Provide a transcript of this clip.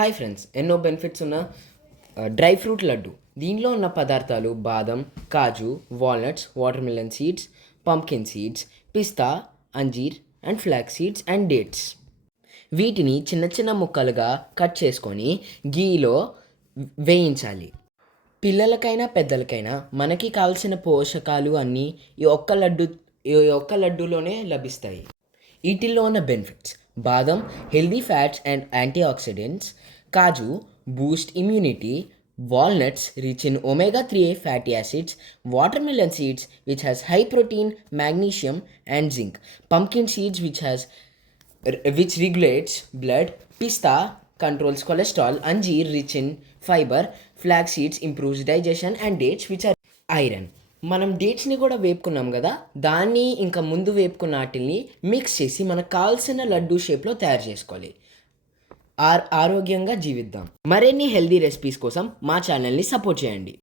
Hi friends, ఎన్నో benefits ఉన్న dry fruit laddu. దీనిలో ఉన్న పదార్థాలు బాదం, కాజు, walnuts, watermelon seeds, pumpkin seeds, పిస్తా, అంజీర్ and flax seeds and dates. వీటిని చిన్న చిన్న ముక్కలుగా కట్ చేసుకొని గీలో వేయించాలి. పిల్లలకైనా పెద్దలకైనా మనకి కావాల్సిన పోషకాలు అన్నీ ఈ ఒక్క లడ్డూలోనే లభిస్తాయి. వీటిల్లో ఉన్న బెనిఫిట్స్: బాదం healthy fats and antioxidants, కాజు boost immunity, walnuts rich in omega-3 fatty acids, watermelon seeds which has high protein, magnesium and zinc, pumpkin seeds which regulates blood, pista controls cholesterol, anjeer rich in fiber, flax seeds improves digestion and dates which are iron. మనం డేట్స్ని కూడా వేపుకున్నాం కదా, దాన్ని ఇంకా ముందు వేపుకున్న వాటిని mix చేసి మనకు కావాల్సిన లడ్డూ షేప్లో తయారు చేసుకోవాలి. ఆరోగ్యంగా జీవిద్దాం. మరిన్ని హెల్దీ రెసిపీస్ కోసం మా ఛానల్ని సపోర్ట్ చేయండి.